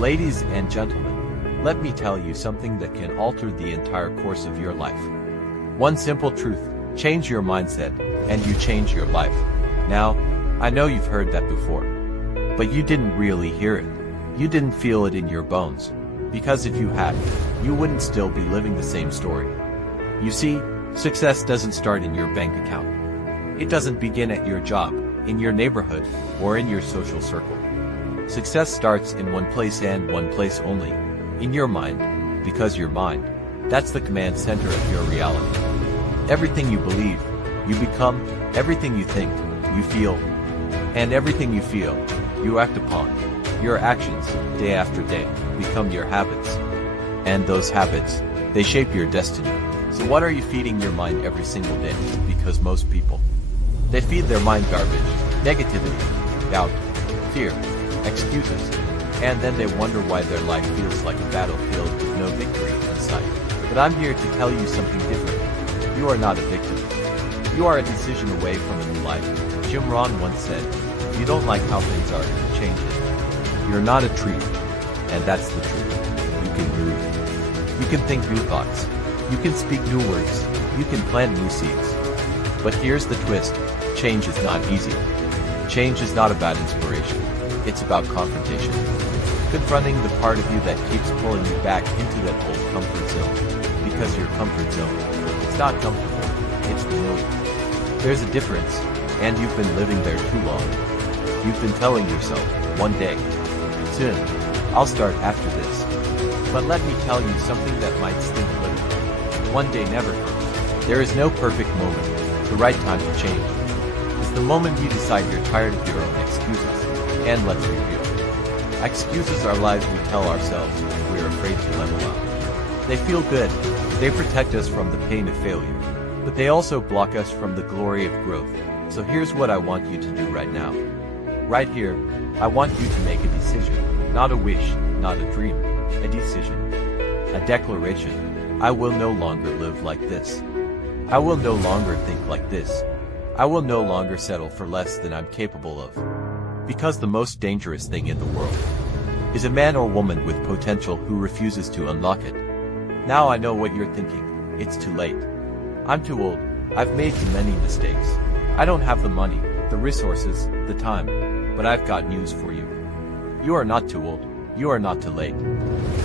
Ladies and gentlemen, let me tell you something that can alter the entire course of your life. One simple truth: change your mindset, and you change your life. Now, I know you've heard that before, but you didn't really hear it. You didn't feel it in your bones. Because if you had, you wouldn't still be living the same story. You see, success doesn't start in your bank account. It doesn't begin at your job, in your neighborhood, or in your social circle. Success starts in one place and one place only: in your mind. Because your mind, that's the command center of your reality. Everything you believe, you become; everything you think, you feel; and everything you feel, you act upon. Your actions, day after day, become your habits. And those habits, they shape your destiny. So what are you feeding your mind every single day? Because most people, they feed their mind garbage, negativity, doubt, fear, excuses, and then they wonder why their life feels like a battlefield with no victory in sight. But I'm here to tell you something different. You are not a victim. You are a decision away from a new life. Jim Rohn once said, "If you don't like how things are, change it." You're not a tree, and that's the truth. You can move. You can think new thoughts. You can speak new words. You can plant new seeds. But here's the twist: change is not easy. Change is not about inspiration. It's about confrontation. Confronting the part of you that keeps pulling you back into that old comfort zone. Because your comfort zone, it's not comfortable, it's familiar. There's a difference, and you've been living there too long. You've been telling yourself, one day, soon, I'll start after this. But let me tell you something that might sting a little. One day never comes. There is no perfect moment. The right time to change is the moment you decide you're tired of your own excuses. And let's be real. Excuses are lies we tell ourselves when we're afraid to level up. They feel good. They protect us from the pain of failure. But they also block us from the glory of growth. So here's what I want you to do right now. Right here, I want you to make a decision. Not a wish, not a dream. A decision. A declaration. I will no longer live like this. I will no longer think like this. I will no longer settle for less than I'm capable of. Because the most dangerous thing in the world is a man or woman with potential who refuses to unlock it. Now I know what you're thinking. It's too late. I'm too old. I've made too many mistakes. I don't have the money, the resources, the time. But I've got news for you. You are not too old. You are not too late.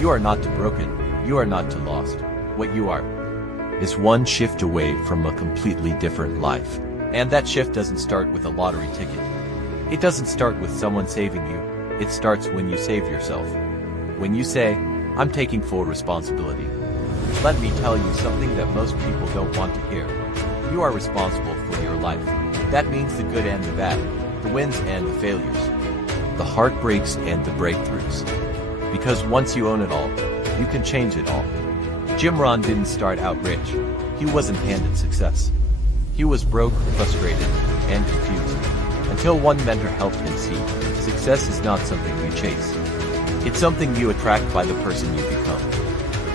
You are not too broken. You are not too lost. What you are is one shift away from a completely different life. And that shift doesn't start with a lottery ticket. It doesn't start with someone saving you. It starts when you save yourself. When you say, "I'm taking full responsibility." Let me tell you something that most people don't want to hear. You are responsible for your life. That means the good and the bad, the wins and the failures, the heartbreaks and the breakthroughs. Because once you own it all, you can change it all. Jim Rohn didn't start out rich. He wasn't handed success. He was broke, frustrated, and confused. Until one mentor helped him see, success is not something you chase. It's something you attract by the person you become.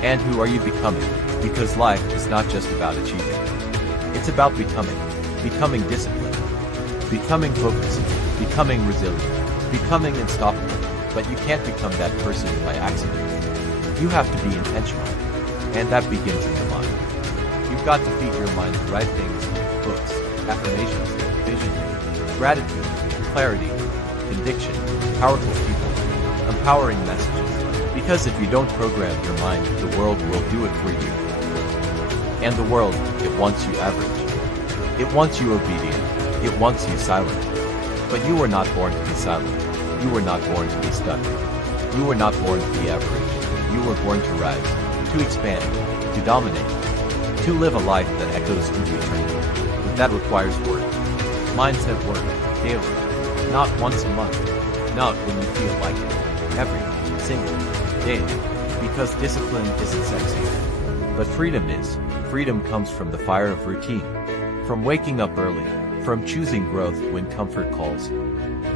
And who are you becoming? Because life is not just about achieving. It's about becoming. Becoming disciplined. Becoming focused. Becoming resilient. Becoming unstoppable. But you can't become that person by accident. You have to be intentional. And that begins in the mind. You've got to feed your mind the right things: books, affirmations, vision, gratitude, clarity, conviction, powerful people, empowering messages. Because if you don't program your mind, the world will do it for you. And the world, it wants you average. It wants you obedient. It wants you silent. But you were not born to be silent. You were not born to be stuck. You were not born to be average. You were born to rise, to expand, to dominate, to live a life that echoes into eternity. But that requires work. Mindset work, daily. Not once a month. Not when you feel like it. Every single day. Because discipline isn't sexy. But freedom is. Freedom comes from the fire of routine. From waking up early. From choosing growth when comfort calls.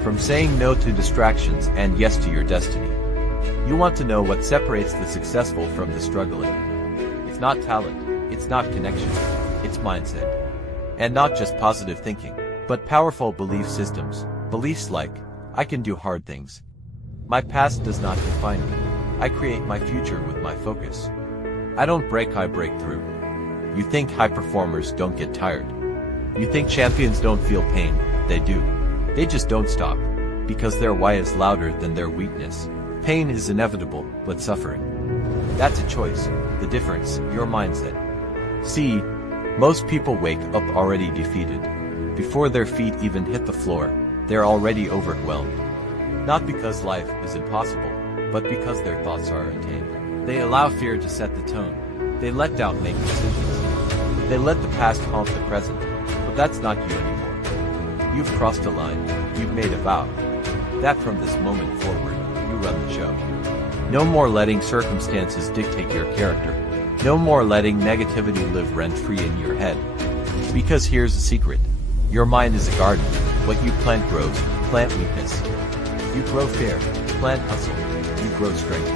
From saying no to distractions and yes to your destiny. You want to know what separates the successful from the struggling. It's not talent. It's not connection. It's mindset. And not just positive thinking, but powerful belief systems. Beliefs like, I can do hard things. My past does not define me. I create my future with my focus. I don't break, I break through. You think high performers don't get tired. You think champions don't feel pain. They do. They just don't stop. Because their why is louder than their weakness. Pain is inevitable, but suffering, that's a choice. The difference, your mindset. See, most people wake up already defeated. Before their feet even hit the floor, they're already overwhelmed. Not because life is impossible, but because their thoughts are untamed. They allow fear to set the tone. They let doubt make decisions. They let the past haunt the present. But that's not you anymore. You've crossed a line. You've made a vow. That from this moment forward, you run the show. No more letting circumstances dictate your character. No more letting negativity live rent-free in your head. Because here's a secret. Your mind is a garden. What you plant grows. Plant weakness. You grow fear. Plant hustle. You grow strength.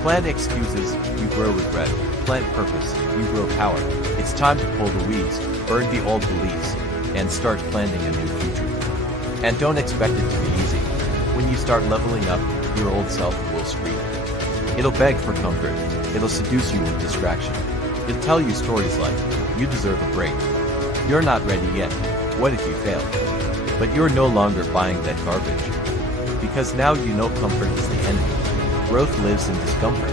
Plant excuses. You grow regret. Plant purpose. You grow power. It's time to pull the weeds, burn the old beliefs, and start planting a new future. And don't expect it to be easy. When you start leveling up, your old self will scream. It'll beg for comfort. It'll seduce you with distraction. It'll tell you stories like, you deserve a break. You're not ready yet. What if you fail? But you're no longer buying that garbage. Because now you know comfort is the enemy. Growth lives in discomfort.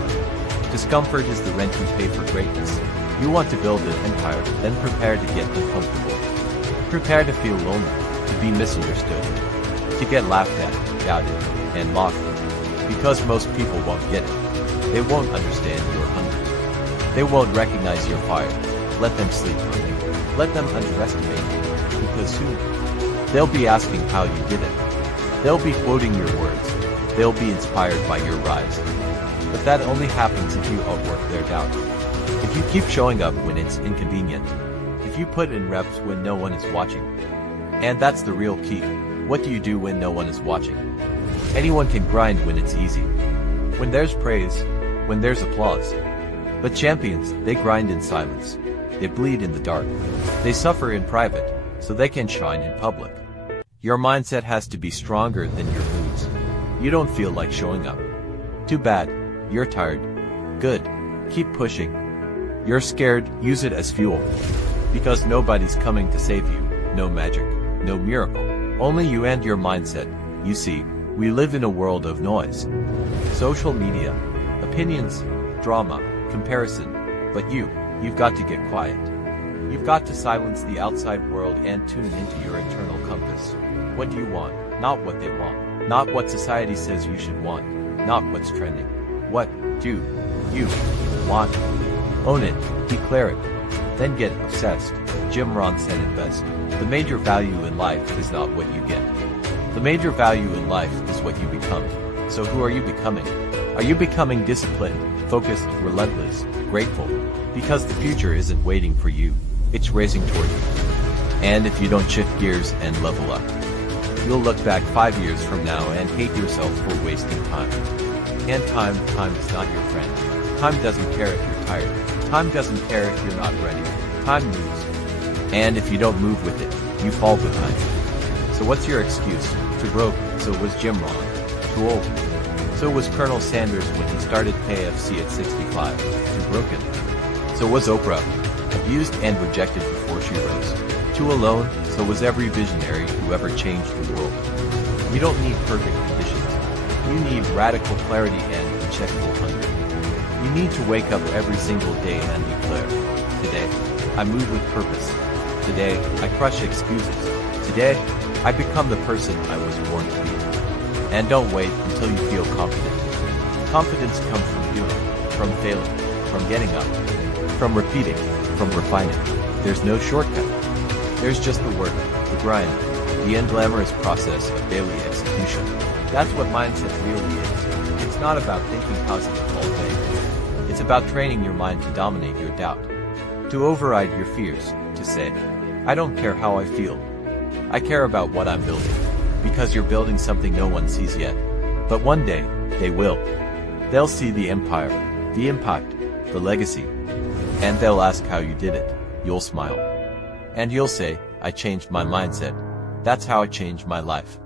Discomfort is the rent you pay for greatness. You want to build an empire, then prepare to get uncomfortable. Prepare to feel lonely, to be misunderstood, to get laughed at, doubted, and mocked. Because most people won't get it. They won't understand your hunger. They won't recognize your fire. Let them sleep on you. Let them underestimate you. Because soon, they'll be asking how you did it. They'll be quoting your words. They'll be inspired by your rise. But that only happens if you outwork their doubt. If you keep showing up when it's inconvenient. If you put in reps when no one is watching. And that's the real key. What do you do when no one is watching? Anyone can grind when it's easy. When there's praise. When there's applause. But champions, they grind in silence. They bleed in the dark. They suffer in private, so they can shine in public. Your mindset has to be stronger than your moods. You don't feel like showing up. Too bad. You're tired. Good. Keep pushing. You're scared, use it as fuel. Because nobody's coming to save you. No magic. No miracle. Only you and your mindset. You see, we live in a world of noise. Social media. Opinions. Drama. Comparison. But you've got to get quiet. You've got to silence the outside world and tune into your internal compass. What do you want? Not what they want. Not what society says you should want. Not what's trending. What do you want? Own it. Declare it. Then get obsessed. Jim Rohn said it best. The major value in life is not what you get. The major value in life is what you become. So who are you becoming? Are you becoming disciplined, focused, relentless, grateful? Because the future isn't waiting for you. It's racing toward you. And if you don't shift gears and level up, you'll look back 5 years from now and hate yourself for wasting time. And time is not your friend. Time doesn't care if you're tired. Time doesn't care if you're not ready. Time moves. And if you don't move with it, you fall behind. So what's your excuse? Too broke. So was Jim Rohn. Too old. So was Colonel Sanders when he started KFC at 65. Too broken. So was Oprah. Abused and rejected before she rose. Too alone. So was every visionary who ever changed the world. You don't need perfect conditions. You need radical clarity and uncheckable hunger. You need to wake up every single day and declare, today, I move with purpose. Today, I crush excuses. Today, I become the person I was born to be. And don't wait until you feel confident. Confidence comes from doing, from failing, from getting up, from repeating, from refining. There's no shortcut. There's just the work, the grind, the unglamorous process of daily execution. That's what mindset really is. It's not about thinking positive all day. It's about training your mind to dominate your doubt. To override your fears, to say, I don't care how I feel. I care about what I'm building. Because you're building something no one sees yet. But one day, they will. They'll see the empire, the impact, the legacy. And they'll ask how you did it. You'll smile. And you'll say, I changed my mindset. That's how I changed my life.